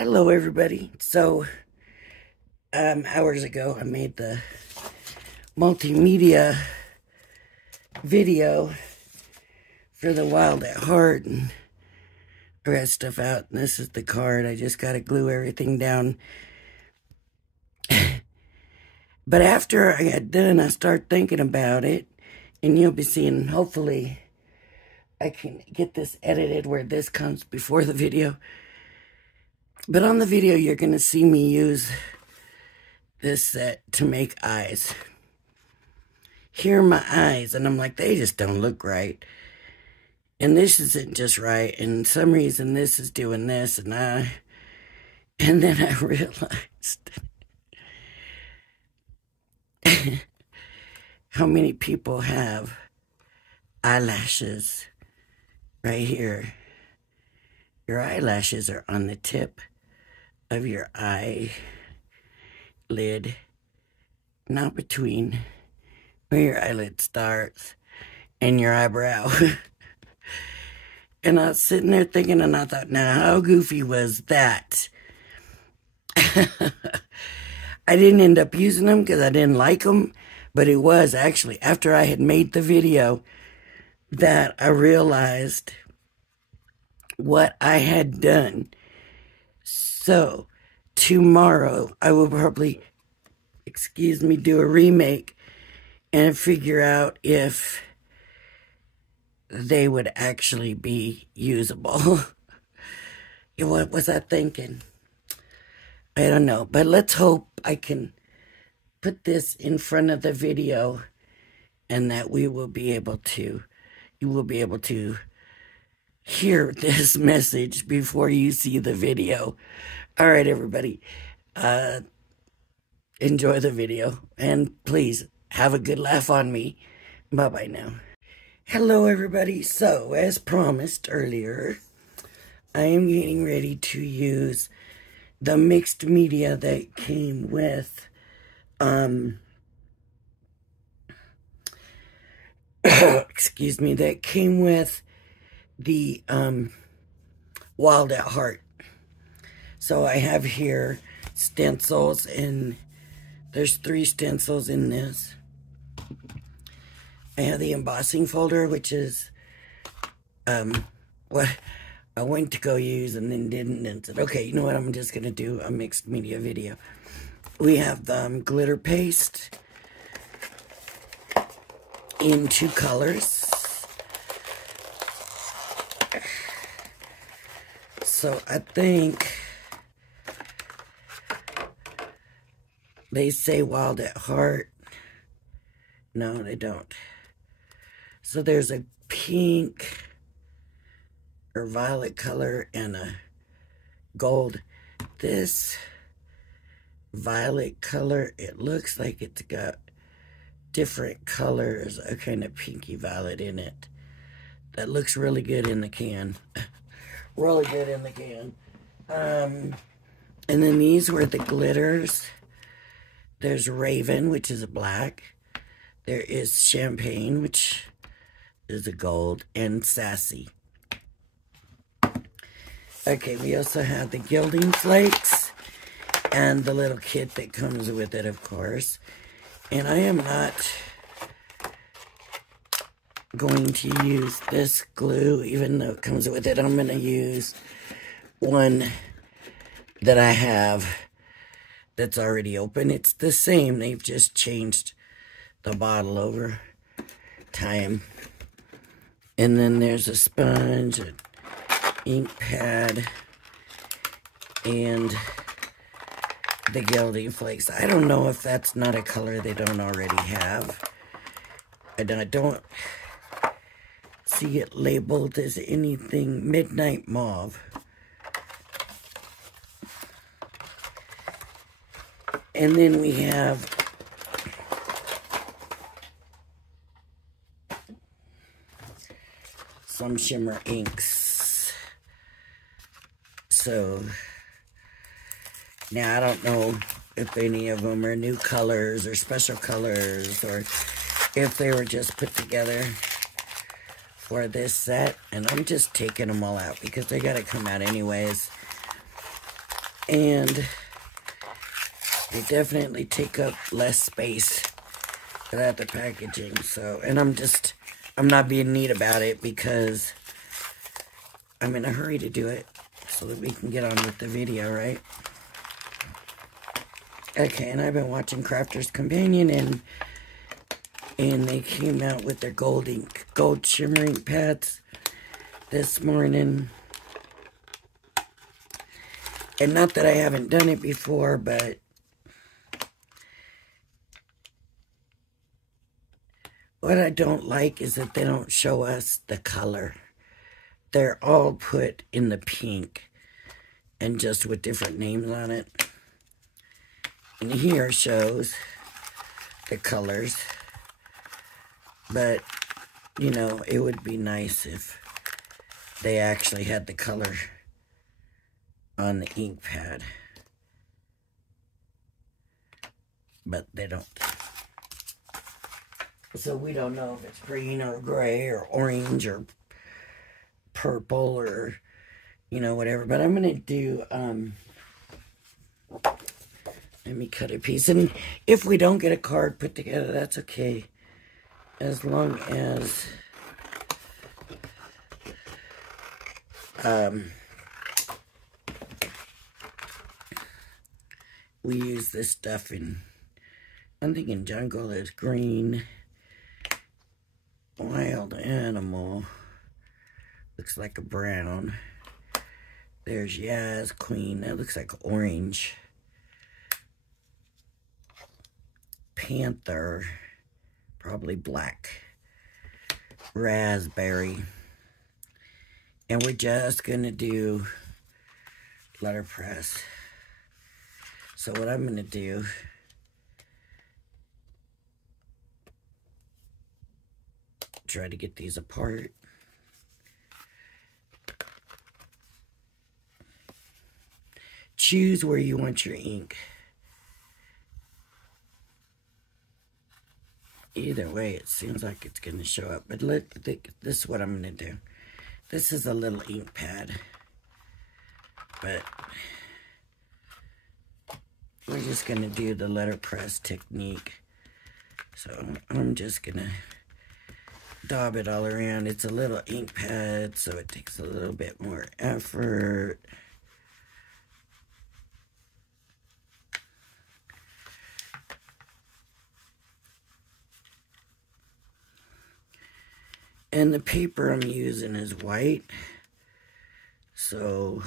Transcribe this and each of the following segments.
Hello everybody. So hours ago I made the multimedia video for the Wild at Heart, and I got stuff out, and this is the card. I just gotta glue everything down. But after I got done, I started thinking about it, and you'll be seeing, hopefully I can get this edited where this comes before the video. But on the video, you're going to see me use this set to make eyes. Here are my eyes, and I'm like, they just don't look right. And this isn't just right, and for some reason this is doing this, and then I realized how many people have eyelashes right here. Your eyelashes are on the tip of your eyelid, not between where your eyelid starts and your eyebrow. And I was sitting there thinking, and I thought, now how goofy was that? I didn't end up using them because I didn't like them, but it was actually after I had made the video that I realized what I had done. So tomorrow I will probably, do a remake and figure out if they would actually be usable. What was I thinking? I don't know, but let's hope I can put this in front of the video and that you will be able to hear this message before you see the video. All right, everybody, enjoy the video, and please have a good laugh on me. Bye-bye now. Hello, everybody. So, as promised earlier, I am getting ready to use the mixed media that came with, that came with the Wild at Heart. So I have here stencils, and there's 3 stencils in this. I have the embossing folder, which is what I went to go use and then didn't, and said, okay, you know what, I'm just gonna do a mixed media video. We have the glitter paste in 2 colors. So I think they say Wild at Heart. No, they don't. So there's a pink or violet color and a gold. This violet color, it looks like it's got different colors, a kind of pinky violet in it. That looks really good in the can. Really good in the can. And then these were the glitters. There's Raven, which is a black. There is Champagne, which is a gold, and Sassy. Okay, we also have the gilding flakes and the little kit that comes with it, of course. And I am not going to use this glue, even though it comes with it. I'm going to use one that I have that's already open. It's the same. They've just changed the bottle over time. And then there's a sponge, an ink pad, and the gilding flakes. I don't know if that's not a color they don't already have. I don't see it labeled as anything. Midnight Mauve. And then we have some shimmer inks. So now I don't know if any of them are new colors or special colors, or if they were just put together for this set. And I'm just taking them all out because they got to come out anyways. And they definitely take up less space without the packaging. So, and I'm not being neat about it because I'm in a hurry to do it so that we can get on with the video, right? Okay, and I've been watching Crafter's Companion, and they came out with their gold shimmer ink pads this morning. And not that I haven't done it before, but what I don't like is that they don't show us the color. They're all put in the pink and just with different names on it. And here shows the colors. But, you know, it would be nice if they actually had the color on the ink pad. But they don't. So we don't know if it's green or gray or orange or purple or, you know, whatever. But I'm going to do, let me cut a piece. And if we don't get a card put together, that's okay. As long as, we use this stuff in, I'm thinking jungle is green. Wild animal. Looks like a brown. There's Yaz Queen. That looks like orange. Panther. Probably black. Raspberry. And we're just going to do letterpress. So what I'm going to do, try to get these apart. Choose where you want your ink. Either way, it seems like it's going to show up. But this is what I'm going to do. This is a little ink pad. But we're just going to do the letterpress technique. So I'm just going to daub it all around. It's a little ink pad, so it takes a little bit more effort. And the paper I'm using is white. So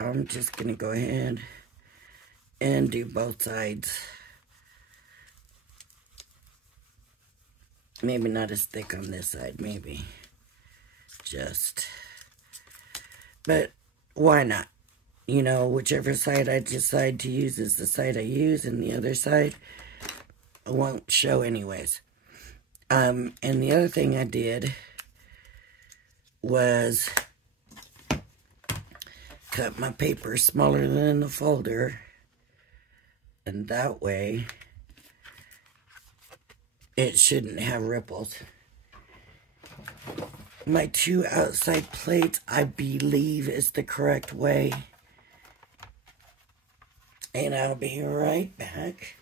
I'm just going to go ahead and do both sides. Maybe not as thick on this side, maybe. Just. But why not? You know, whichever side I decide to use is the side I use, and the other side won't show anyways. And the other thing I did was cut my paper smaller than the folder, and that way it shouldn't have ripples. My 2 outside plates, I believe, is the correct way. And I'll be right back.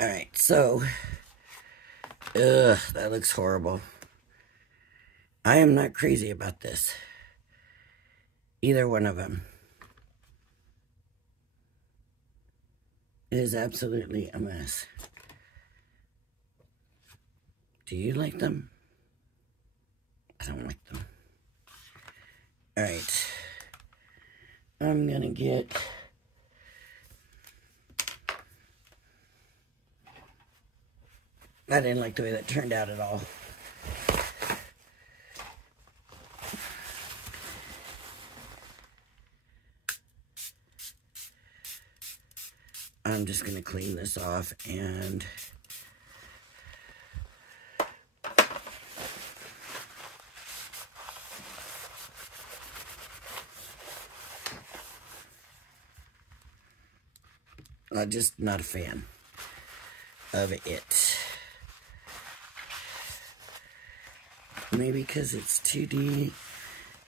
Alright, so, that looks horrible. I am not crazy about this. Either one of them. It is absolutely a mess. Do you like them? I don't like them. Alright. I'm gonna get... I didn't like the way that turned out at all. I'm just going to clean this off and I'm just not a fan of it. Maybe because it's 2D,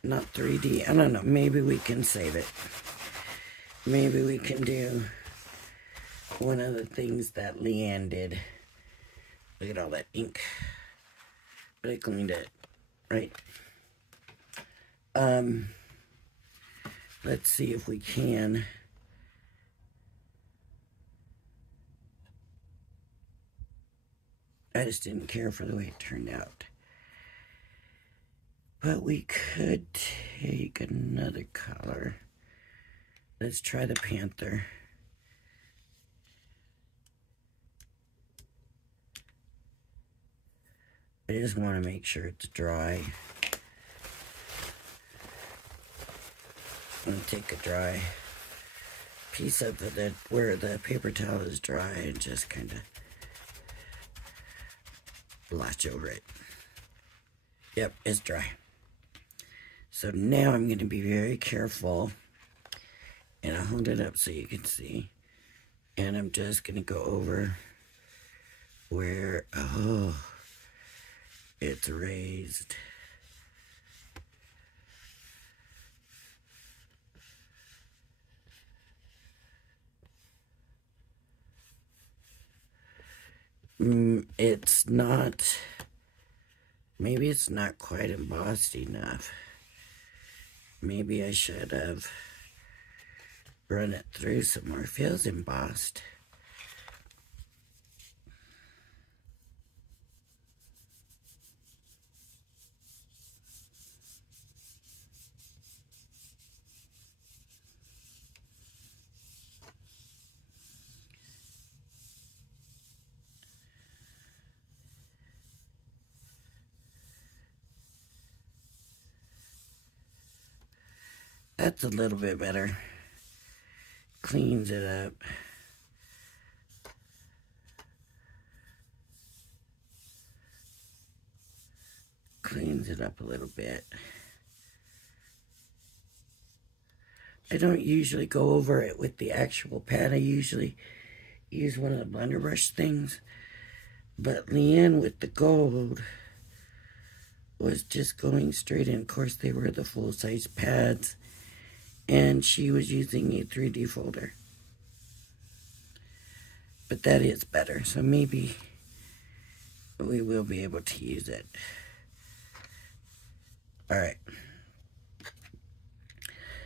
not 3D. I don't know. Maybe we can save it. Maybe we can do one of the things that Leanne did. Look at all that ink. But I cleaned it, right? Let's see if we can. I just didn't care for the way it turned out. But we could take another color. Let's try the Panther. I just want to make sure it's dry. I'm going to take a dry piece of it where the paper towel is dry and just kind of blotch over it. Yep, it's dry. So now I'm going to be very careful, and I'll hold it up so you can see. And I'm just going to go over where, oh, it's raised. It's not, maybe it's not quite embossed enough. Maybe I should have run it through some more. It feels embossed. That's a little bit better. Cleans it up. Cleans it up a little bit. I don't usually go over it with the actual pad. I usually use one of the blender brush things. But Leanne with the gold was just going straight in. Of course, they were the full-size pads. And she was using a 3D folder. But that is better. So maybe we will be able to use it. Alright.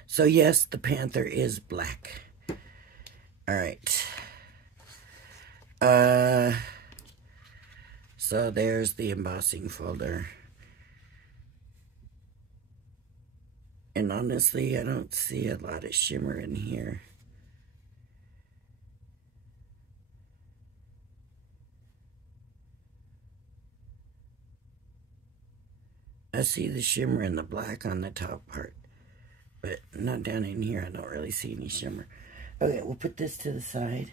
So yes, the Panther is black. Alright. So there's the embossing folder. And honestly, I don't see a lot of shimmer in here. I see the shimmer in the black on the top part, but not down in here. I don't really see any shimmer. Okay, we'll put this to the side.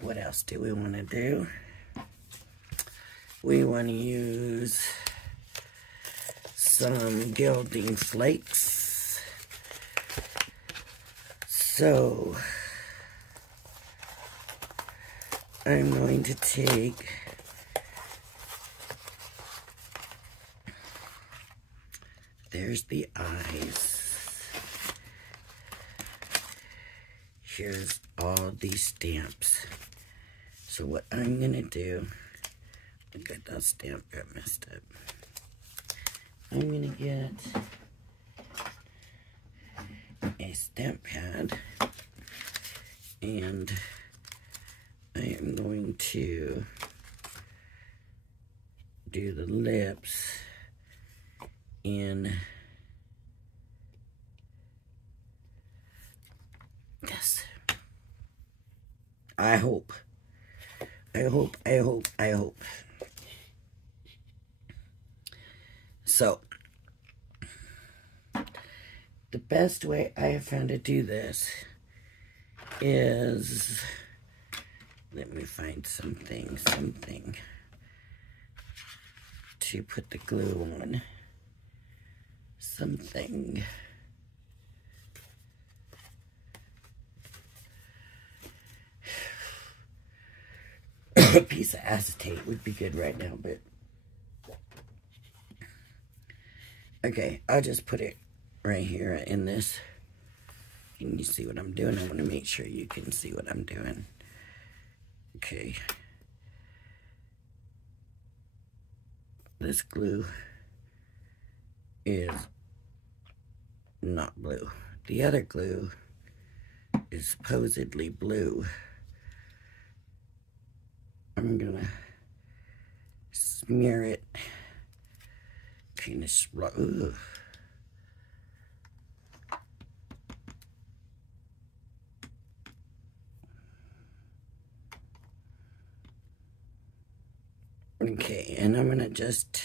What else do we want to do? We want to use some gilding flakes. So I'm going to take there's the eyes. Here's all these stamps. So what I'm going to do, I got that stamp got messed up. I'm going to get a stamp pad, and I am going to do the lips in this. I hope. So, the best way I have found to do this is, let me find something to put the glue on. Something. A piece of acetate would be good right now, but okay, I'll just put it right here in this. Can you see what I'm doing? I want to make sure you can see what I'm doing. Okay. This glue is not blue. The other glue is supposedly blue. I'm gonna smear it kind of slow. Okay, and I'm gonna just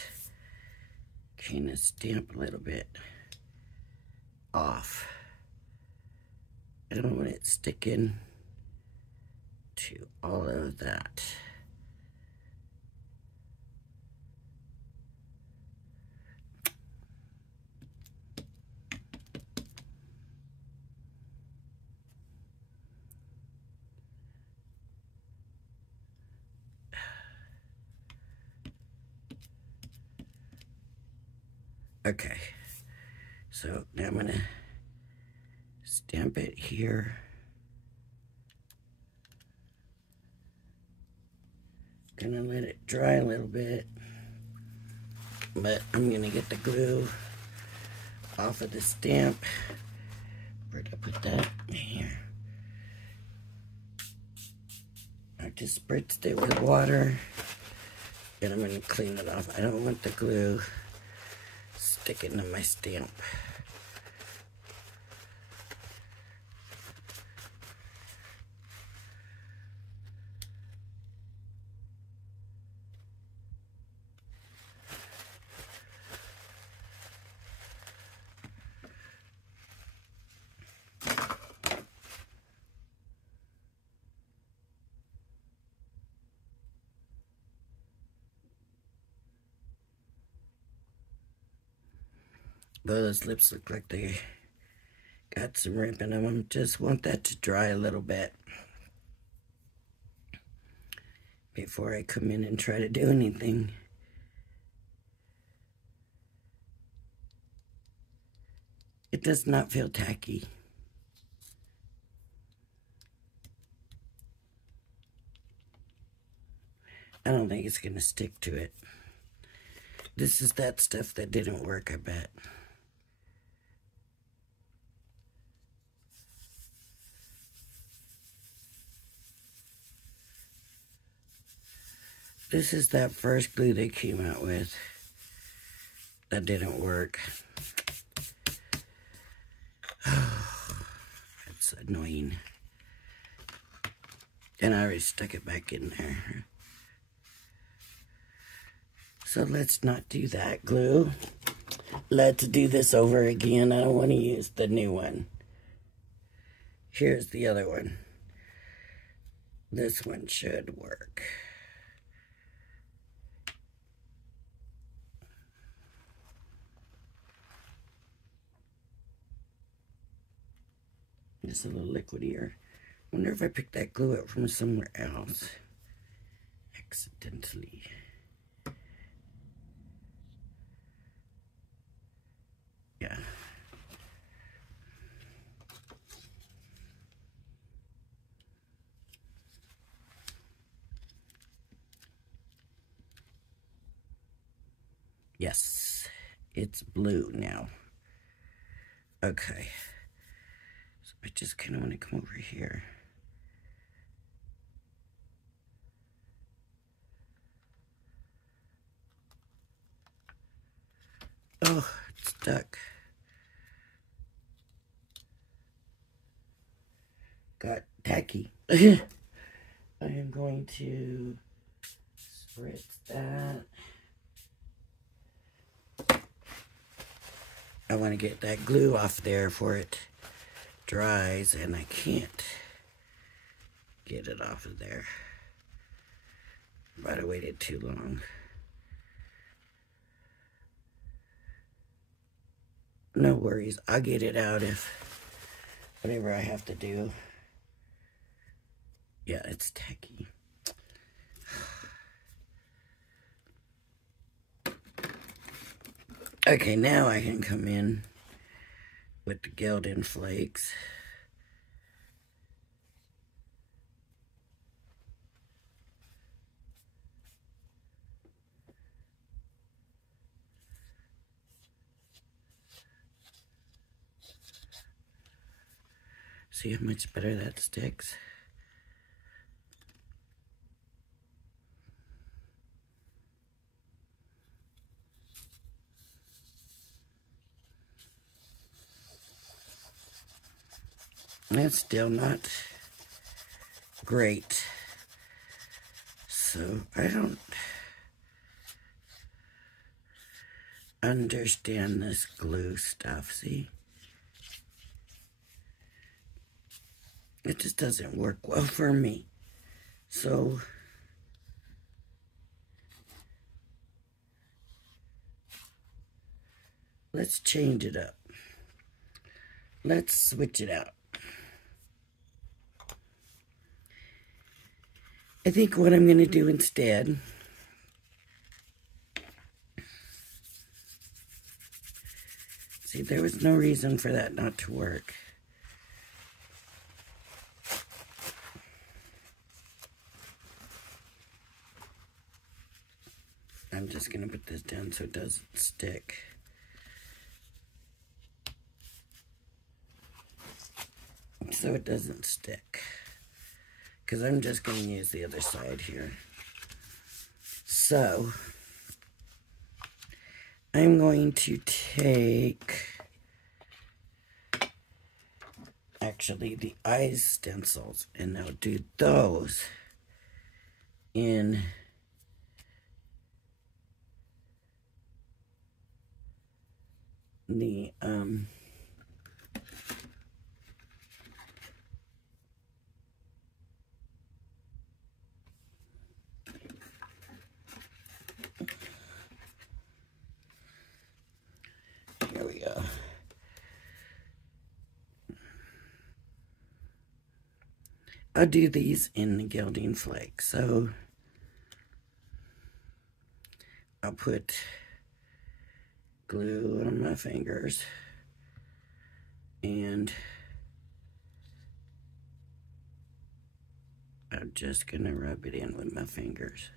kind of stamp a little bit off. I don't want it sticking to all of that. Okay, so now I'm gonna stamp it here. Gonna let it dry a little bit, but I'm gonna get the glue off of the stamp. Where'd I put that? Here. I just spritzed it with water, and I'm gonna clean it off. I don't want the glue sticking to my stamp. Though those lips look like they got some rip in them, I just want that to dry a little bit before I come in and try to do anything. It does not feel tacky. I don't think it's gonna stick to it. This is that stuff that didn't work, I bet. This is that first glue they came out with that didn't work. It's annoying. And I already stuck it back in there. So let's not do that glue. Let's do this over again. I don't want to use the new one. Here's the other one. This one should work. It's a little liquidier. Wonder if I picked that glue up from somewhere else accidentally. Yeah. Yes, it's blue now. Okay. So I just kind of want to come over here. Oh, it's stuck. Got tacky. I am going to spritz that. I want to get that glue off there before it dries, and I can't get it off of there. But I waited too long. No worries, I'll get it out if whatever I have to do. Yeah, it's tacky. Okay, now I can come in with the Gildan flakes. See how much better that sticks? That's still not great. So I don't understand this glue stuff, see? It just doesn't work well for me. So let's change it up. Let's switch it out. I think what I'm going to do instead see, there was no reason for that not to work. I'm just going to put this down so it doesn't stick. So it doesn't stick. Because I'm just going to use the other side here. So, I'm going to take, actually, the eyes stencils, and I'll do those in the, here we go. I'll do these in the Gilding Flake. So I'll put glue on my fingers and I'm just gonna rub it in with my fingers.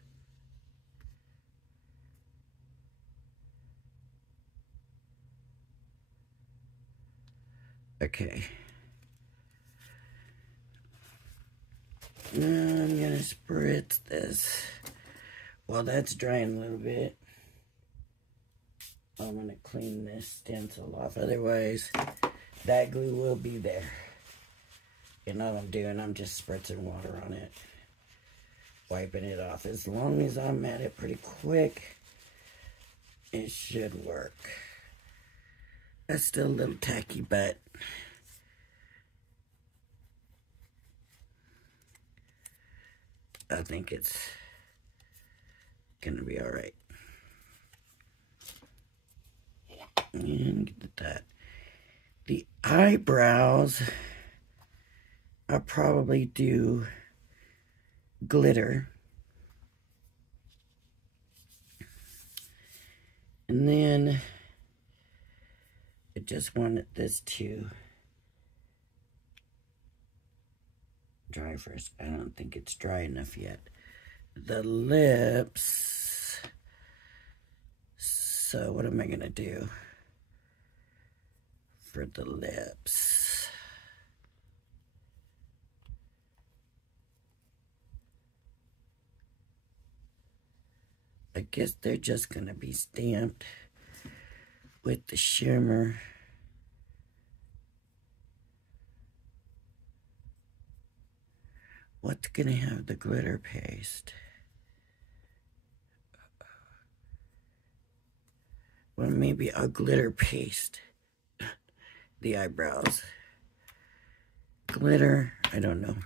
Okay. Now I'm gonna spritz this. While that's drying a little bit, I'm gonna clean this stencil off. Otherwise, that glue will be there. And all I'm doing, I'm just spritzing water on it, wiping it off. As long as I'm at it pretty quick, it should work. That's still a little tacky, but I think it's gonna be all right. And get that. The eyebrows, I'll probably do glitter. And then I just wanted this to dry first. I don't think it's dry enough yet. The lips. So what am I gonna do for the lips? I guess they're just gonna be stamped with the shimmer. What's gonna have the glitter paste? Well, maybe a glitter paste the eyebrows. Glitter, I don't know.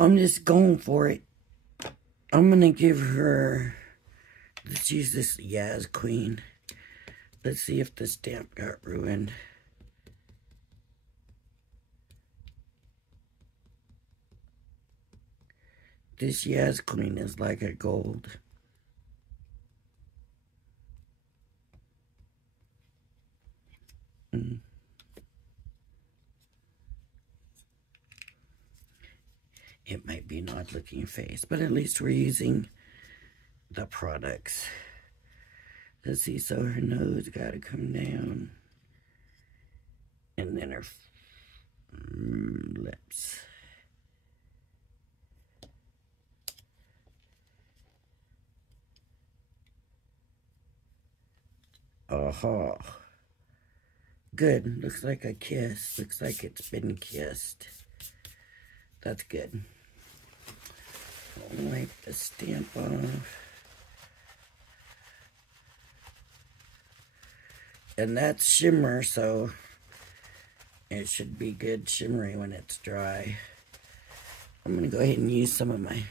I'm just going for it. I'm going to give her, let's use this Yaz Queen. Let's see if the stamp got ruined. This Yaz Queen is like a gold. It might be an odd looking face, but at least we're using the products. Let's see, so her nose got to come down. And then her lips. Aha. Good. Looks like a kiss. Looks like it's been kissed. That's good. I'll wipe the stamp off. And that's shimmer, so it should be good shimmery when it's dry. I'm going to go ahead and use some of my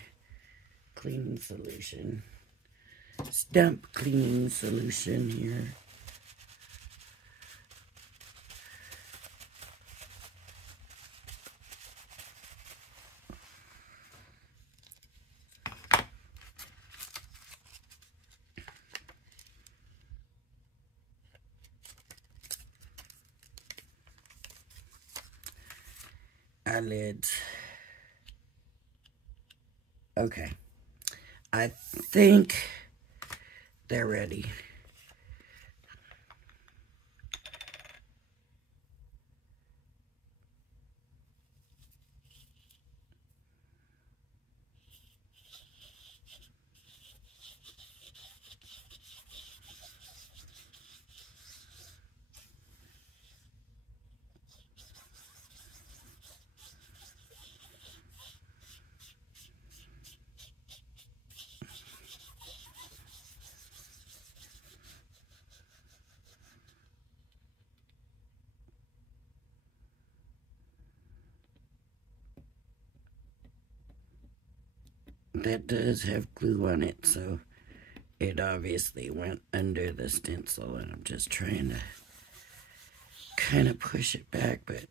cleaning solution. Stamp cleaning solution here. Eyelids. Okay. I think they're ready. That does have glue on it, so it obviously went under the stencil, and I'm just trying to kind of push it back, but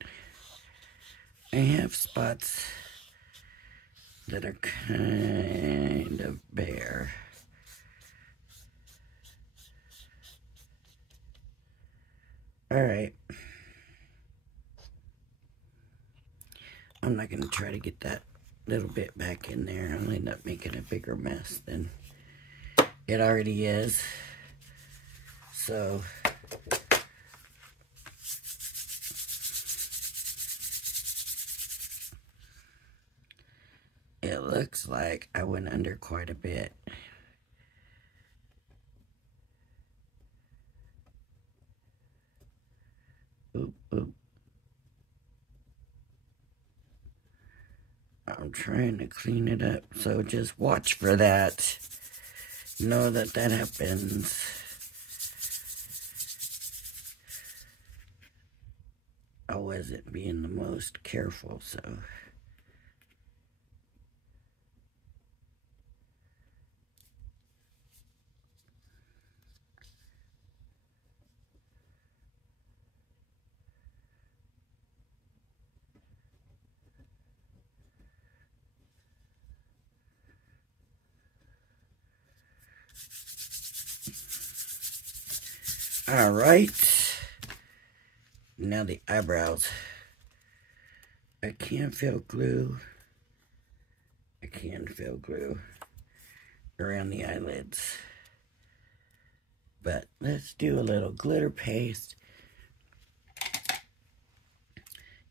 I have spots that are kind of bare. All right. I'm not going to try to get that little bit back in there. I'll end up making a bigger mess than it already is. So it looks like I went under quite a bit. Oop, oop. I'm trying to clean it up, so just watch for that. Know that that happens. I wasn't being the most careful, so. All right. Now the eyebrows. I can't feel glue. I can feel glue around the eyelids. But let's do a little glitter paste.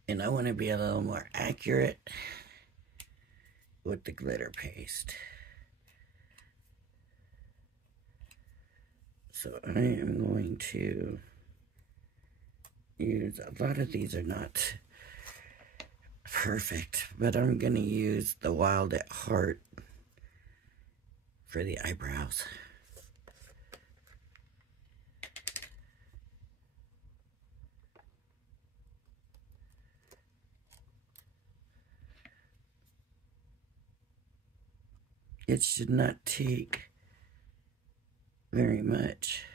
And I want to be a little more accurate with the glitter paste. So I am going to use, a lot of these are not Perfect. But I'm going to use the Wild at Heart for the eyebrows. It should not take very much.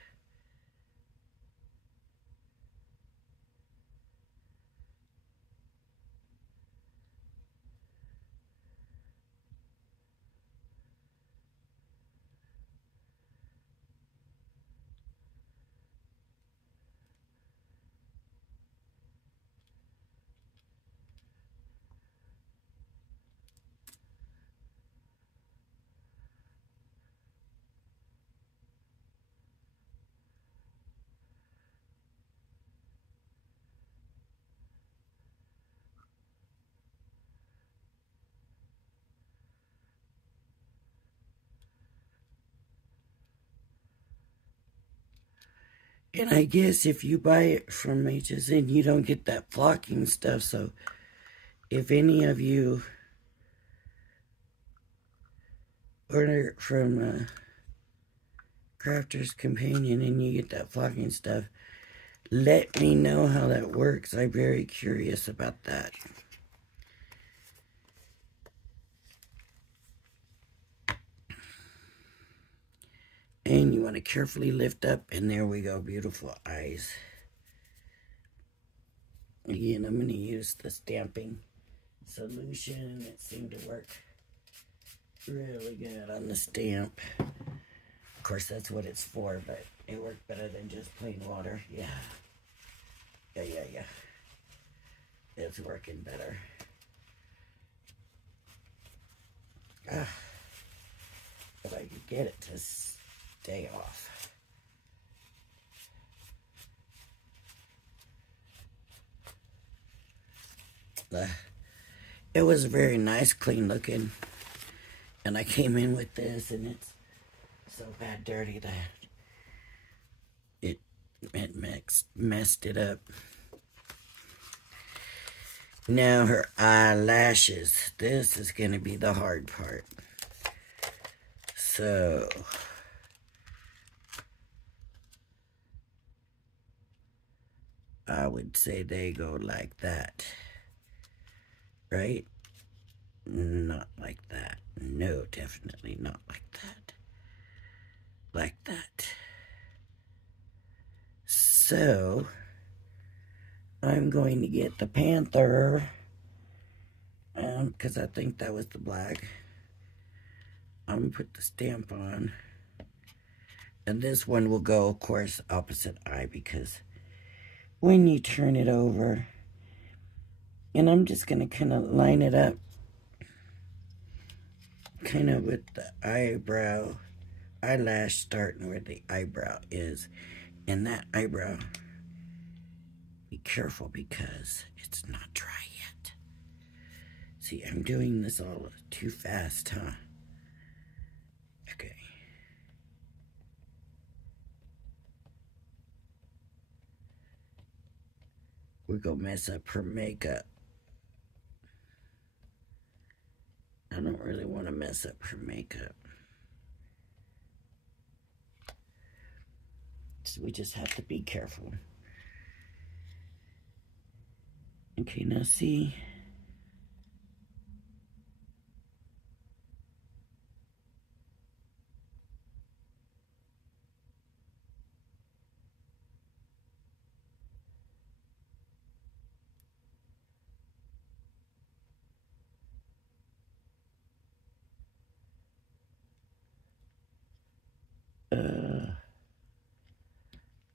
And I guess if you buy it from HSN, you don't get that flocking stuff. So if any of you order it from Crafter's Companion and you get that flocking stuff, let me know how that works. I'm very curious about that. And you want to carefully lift up, and there we go, beautiful eyes. Again, I'm going to use the stamping solution. It seemed to work really good on the stamp. Of course, that's what it's for, but it worked better than just plain water. Yeah. Yeah. It's working better. If I could get it to stay off. It was very nice, clean looking. And I came in with this, and it's so bad dirty that it messed it up. Now her eyelashes. This is going to be the hard part. So I would say they go like that. Right? Not like that. No, definitely not like that. Like that. So I'm going to get the Panther, because I think that was the black. I'm going to put the stamp on. And this one will go, of course, opposite eye, because when you turn it over, and I'm just going to kind of line it up, kind of with the eyelash starting where the eyebrow is. And that eyebrow, be careful because it's not dry yet. See, I'm doing this all too fast, huh? Okay. We're gonna mess up her makeup. I don't really want to mess up her makeup. So we just have to be careful. Okay, now see.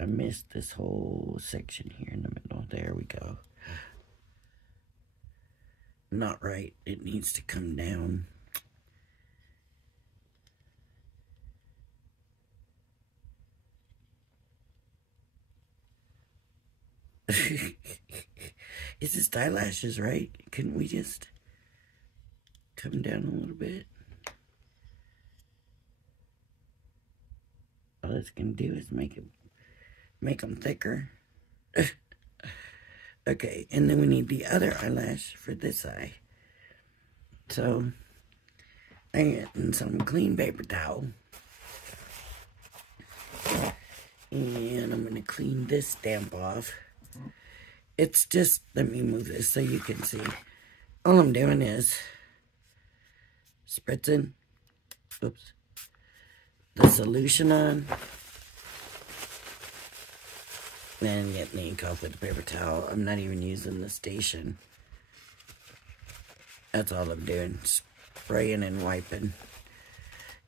I missed this whole section here in the middle. There we go. Not right. It needs to come down. It's just eyelashes, right? Couldn't we just come down a little bit? All it's gonna do is make them thicker. Okay, and then we need the other eyelash for this eye. So, I'm getting some clean paper towel. And I'm going to clean this stamp off. It's just, let me move this so you can see. All I'm doing is spritzing, oops, the solution on. Then getting the ink off with the paper towel. I'm not even using the station. That's all I'm doing, spraying and wiping.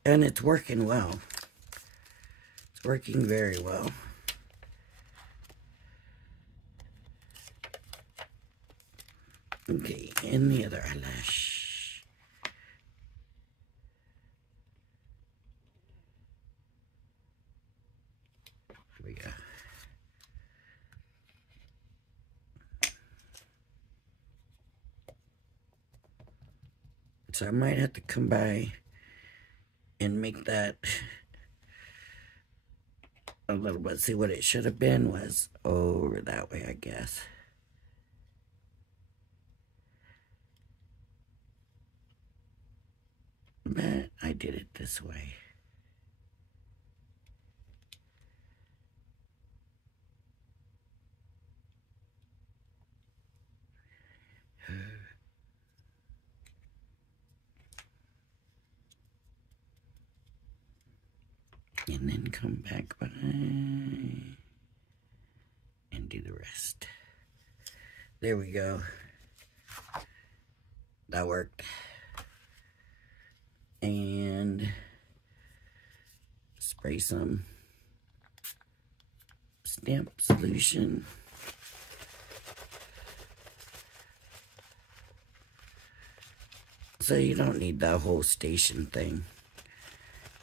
And it's working well. It's working very well. Okay, and the other eyelash. Here we go. So I might have to come by and make that a little bit. See, what it should have been was over that way, I guess. But I did it this way. And then come back by and do the rest. There we go. That worked. And spray some stamp solution. So you don't need that whole station thing.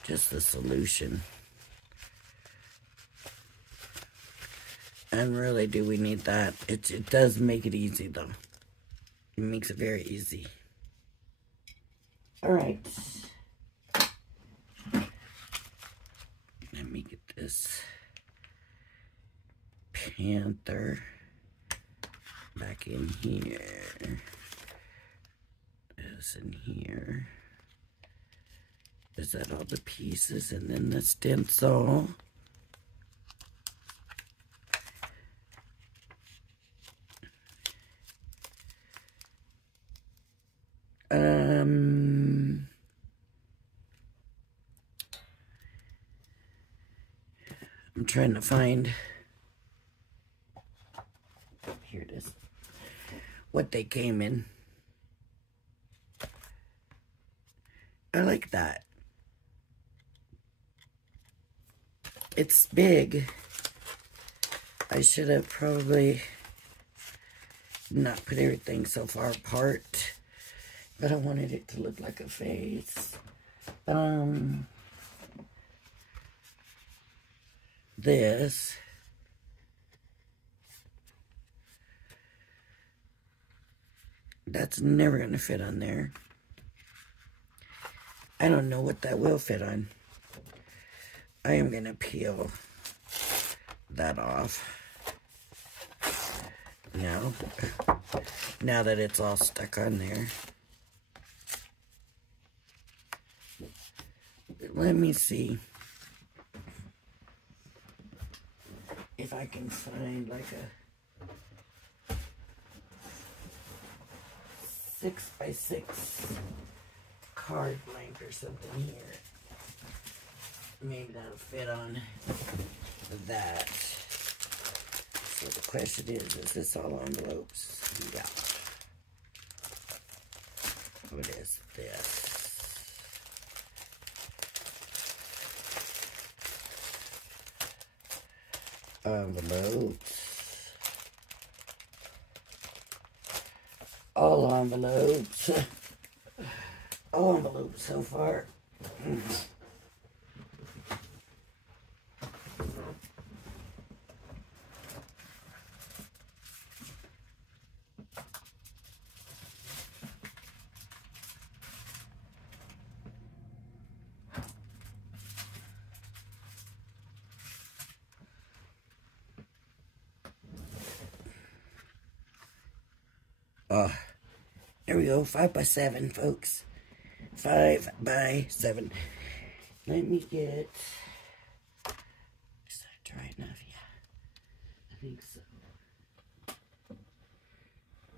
Just the solution. And really, do we need that? It does make it easy, though. It makes it very easy. Alright. Let me get this Panther back in here. This in here. Is that all the pieces? And then the stencil. I'm trying to find, here it is, what they came in. I like that. It's big. I should have probably not put everything so far apart, but I wanted it to look like a face. This. That's never going to fit on there. I don't know what that will fit on. I am going to peel that off. Now that it's all stuck on there. Let me see if I can find like a 6x6 card blank or something here. Maybe that'll fit on that. So the question is this all envelopes? Yeah. What is this? Envelopes. All envelopes. All envelopes so far. Oh, there we go. 5 by 7, folks. 5 by 7. Let me get... Is that dry enough? Yeah. I think so.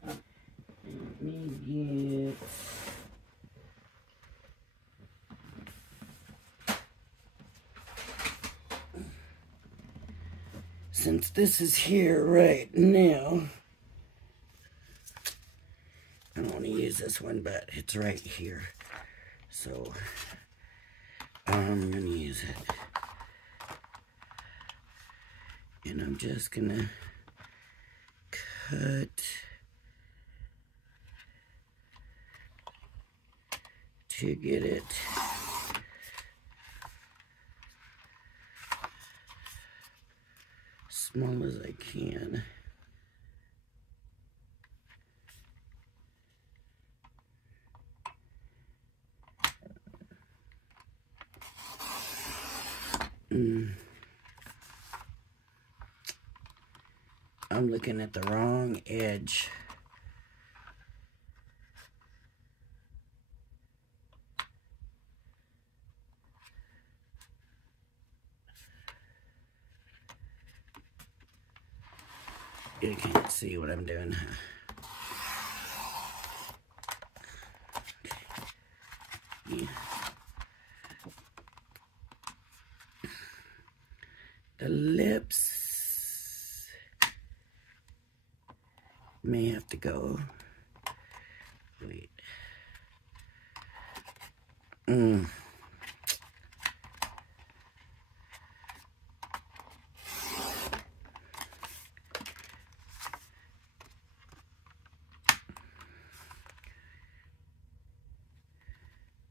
Let me get... Since this is here right now, I don't want to use this one, but it's right here. So, I'm going to use it. And I'm just going to cut to get it small as I can. I'm looking at the wrong edge. You can't see what I'm doing. Yeah. The lips may have to go. Wait.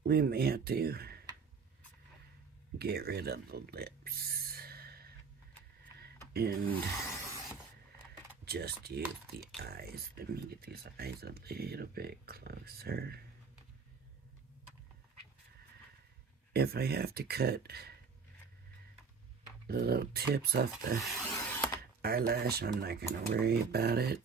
We may have to get rid of the lips and just use the eyes. Let me get these eyes a little bit closer. If I have to cut the little tips off the eyelash, I'm not going to worry about it.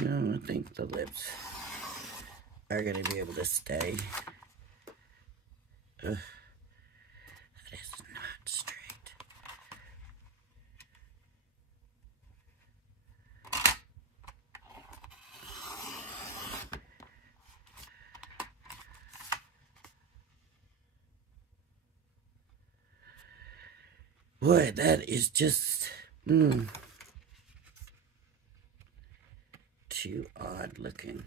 No, I think the lips are going to be able to stay. That is not straight. Boy, that is just too odd looking.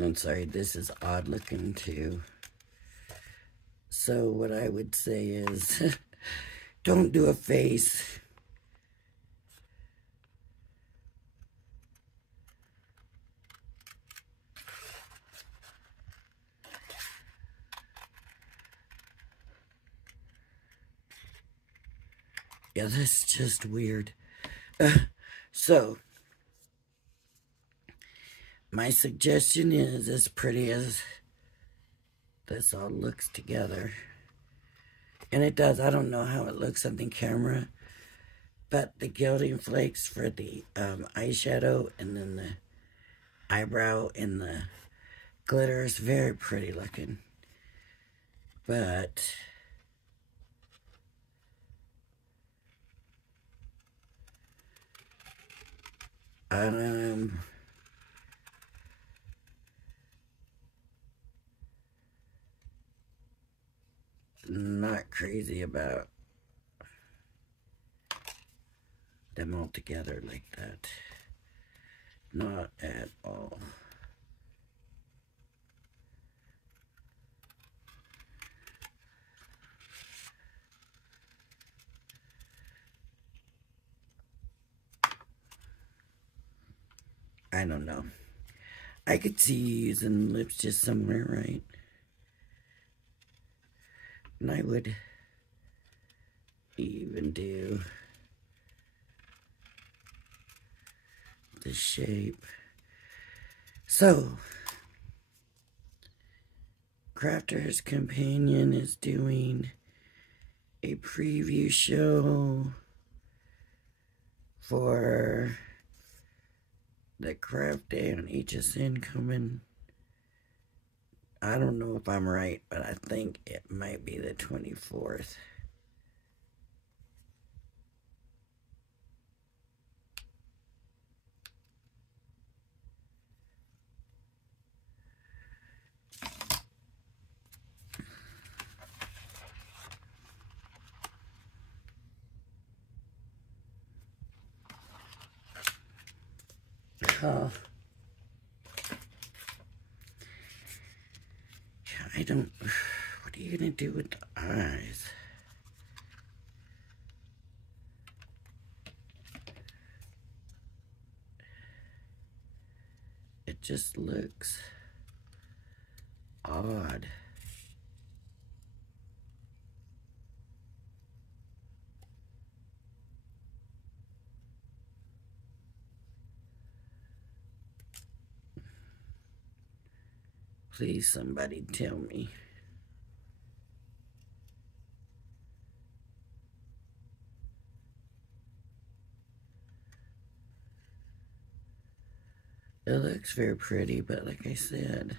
I'm sorry, this is odd looking too. So what I would say is, don't do a face. Yeah, that's just weird. So, my suggestion is, as pretty as this all looks together, and it does, I don't know how it looks on the camera, but the gilding flakes for the eyeshadow and then the eyebrow and the glitter is very pretty looking. But I'm not crazy about them all together like that. Not at all. I don't know. I could see you using lips just somewhere, right? And I would even do the shape. So, Crafter's Companion is doing a preview show for the craft day on HSN coming. I don't know if I'm right, but I think it might be the 24th. I don't. What are you gonna do with the eyes? It just looks odd. Please, somebody tell me. It looks very pretty, but like I said,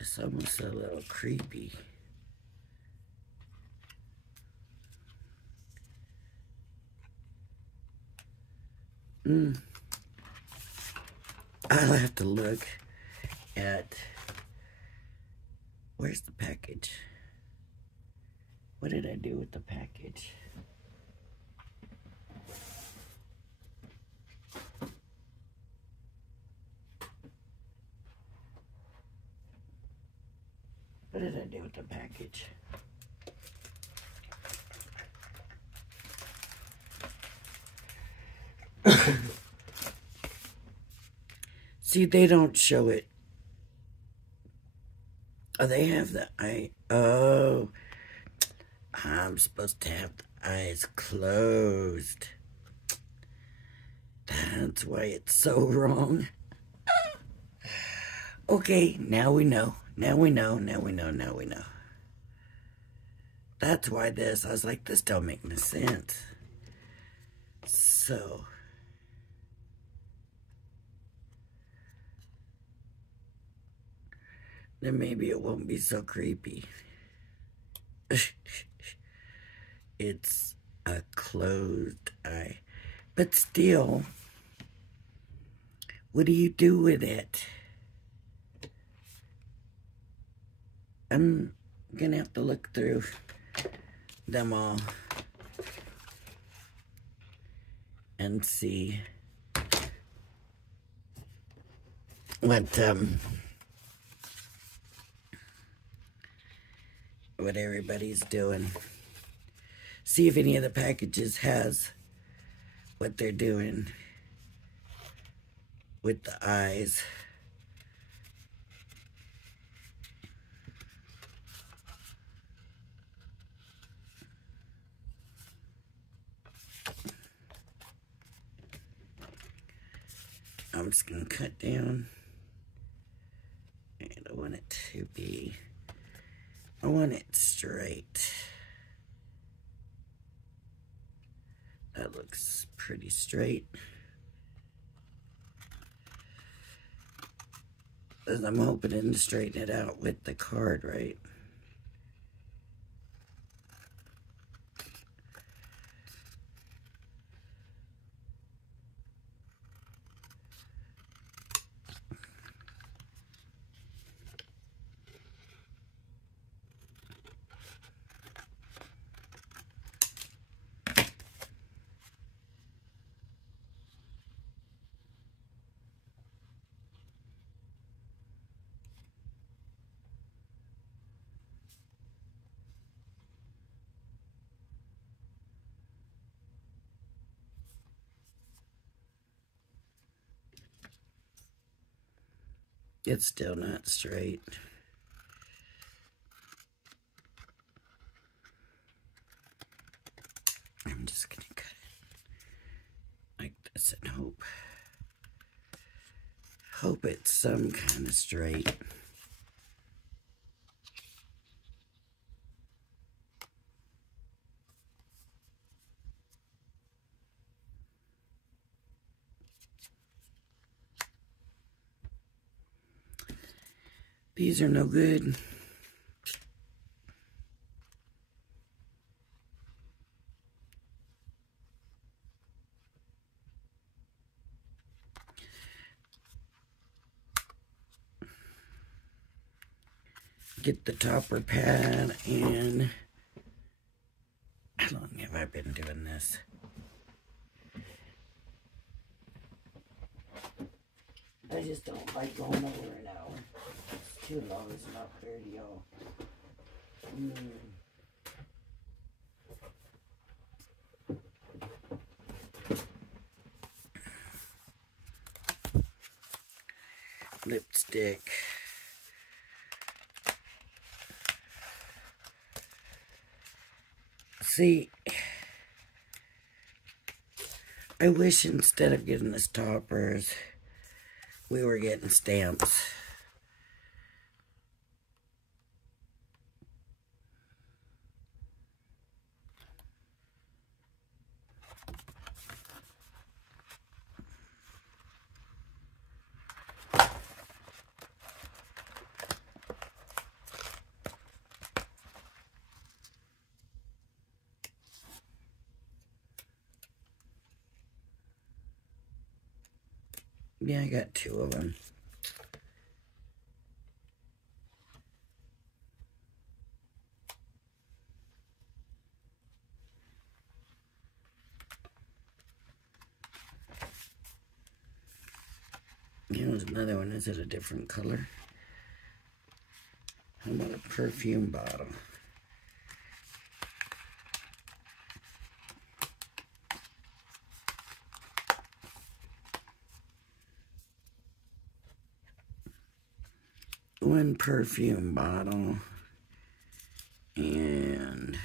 it's almost a little creepy. I'll have to look at, where's the package? What did I do with the package? What did I do with the package? See, they don't show it. Oh, they have the eye. Oh, I'm supposed to have the eyes closed. That's why it's so wrong. Okay, now we know. Now we know. Now we know. Now we know. That's why this. I was like, this don't make no sense. So. Then maybe it won't be so creepy. It's a closed eye. But still, what do you do with it? I'm gonna have to look through them all and see what everybody's doing. See if any of the packages has what they're doing with the eyes. I'm just gonna cut down, and I want it to be, I want it straight. That looks pretty straight. As I'm hoping to straighten it out with the card, right? It's still not straight. I'm just gonna cut it like this and hope it's some kind of straight. These are no good. Get the topper pad, and how long have I been doing this? I just don't like going over an hour. It's too long, it's not fair to y'all. Lipstick. See, I wish instead of getting the toppers, we were getting stamps. Yeah, I got 2 of them. Here's another one. Is it a different color? How about a perfume bottle? One perfume bottle and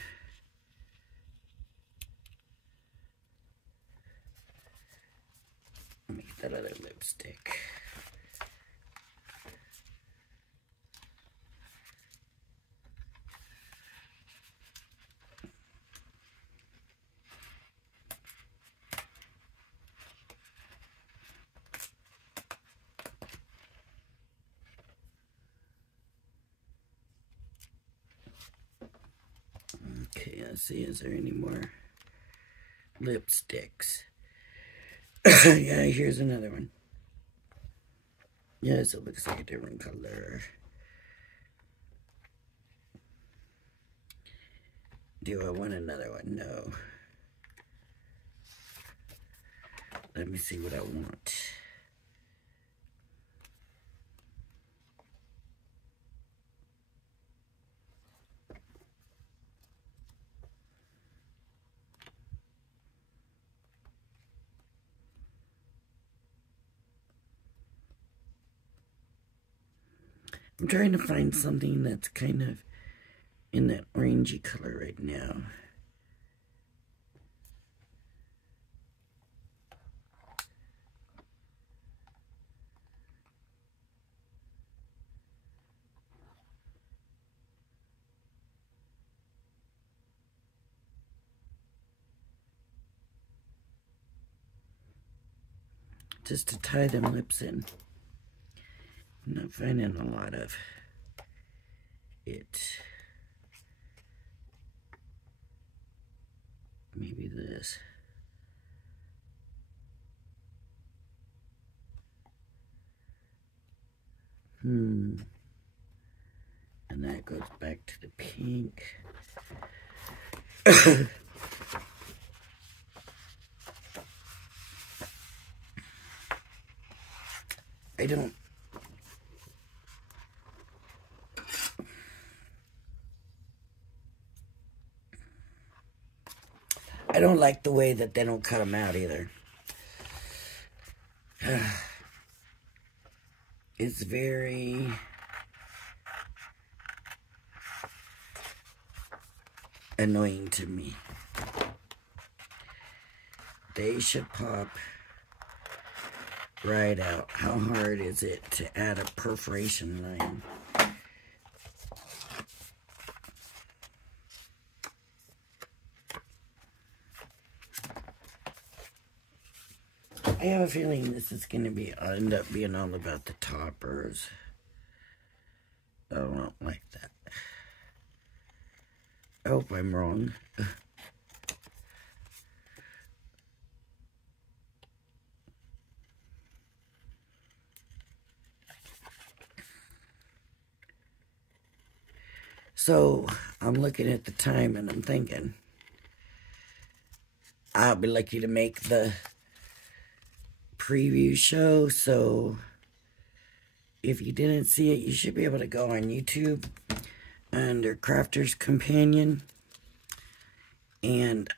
make that other lipstick. Okay, let's see, is there any more lipsticks? Yeah, here's another one. Yes, it looks like a different color. Do I want another one? No. Let me see what I want. I'm trying to find something that's kind of in that orangey color right now. Just to tie them lips in. I'm not finding a lot of it. Maybe this. And that goes back to the pink. I don't like the way that they don't cut them out either. is very annoying to me. They should pop right out. How hard is it to add a perforation line? I have a feeling this is going to end up being all about the toppers. I don't like that. I hope I'm wrong. So, I'm looking at the time and I'm thinking, I'll be lucky to make the preview show, so if you didn't see it, you should be able to go on YouTube under Crafter's Companion, and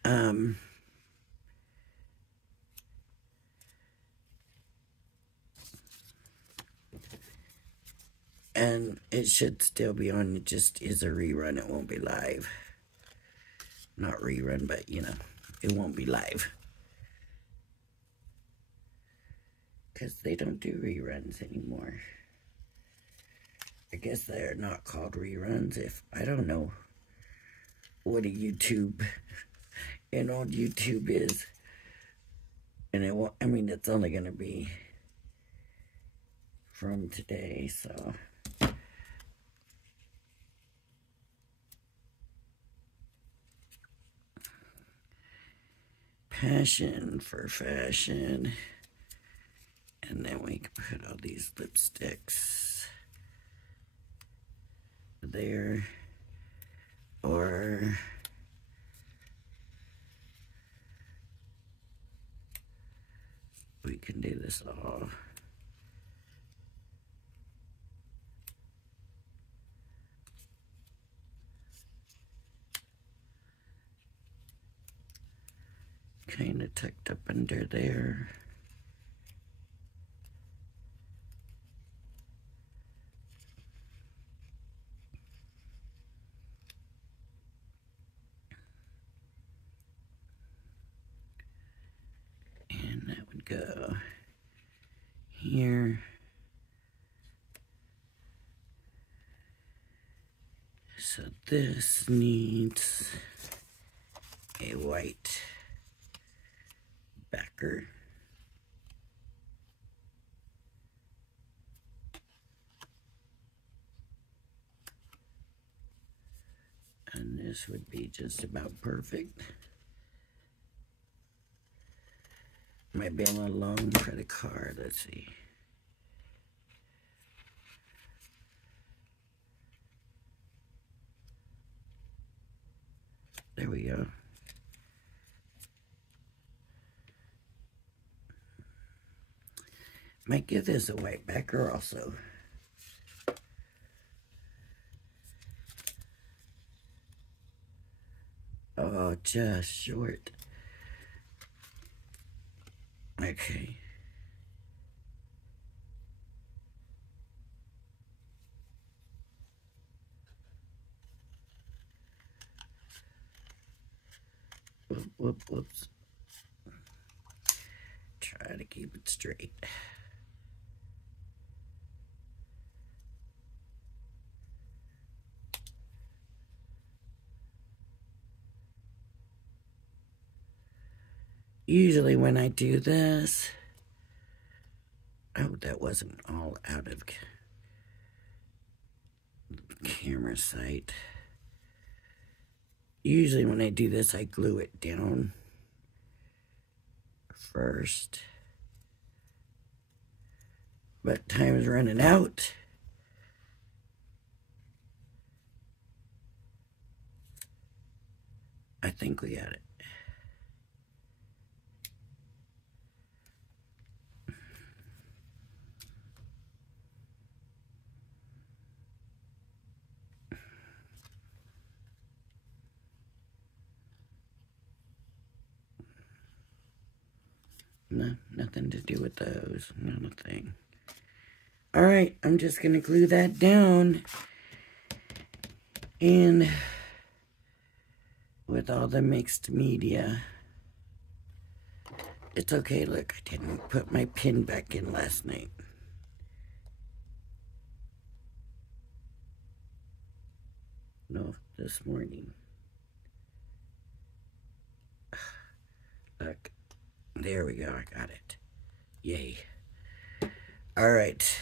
it should still be on. It just is a rerun. It won't be live. Not rerun, but you know, it won't be live. Because they don't do reruns anymore. I guess they're not called reruns. If I don't know what a YouTube, an old YouTube is. And it won't, I mean, it's only going to be from today, so. Passion for fashion. And then we can put all these lipsticks there. Or we can do this all. Kind of tucked up under there. And that would go here. So this needs a white backer. And this would be just about perfect. Might be a little long for the card. Let's see. There we go. Might give this a white backer also. Oh, just short. Okay. Whoops. Try to keep it straight. Usually when I do this, I hope that wasn't all out of camera sight. Usually when I do this, I glue it down first. But time is running out. I think we got it. No, nothing to do with those. Not a thing. Alright, I'm just going to glue that down. And with all the mixed media. It's okay, look, I didn't put my pin back in last night. No, this morning. Look, there we go, I got it. Yay. Alright.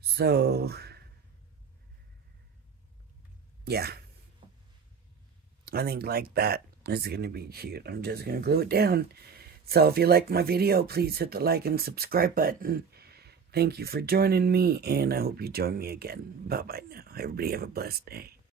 So, yeah. I think like that is going to be cute. I'm just going to glue it down. So if you like my video, please hit the like and subscribe button. Thank you for joining me, and I hope you join me again. Bye-bye now. Everybody have a blessed day.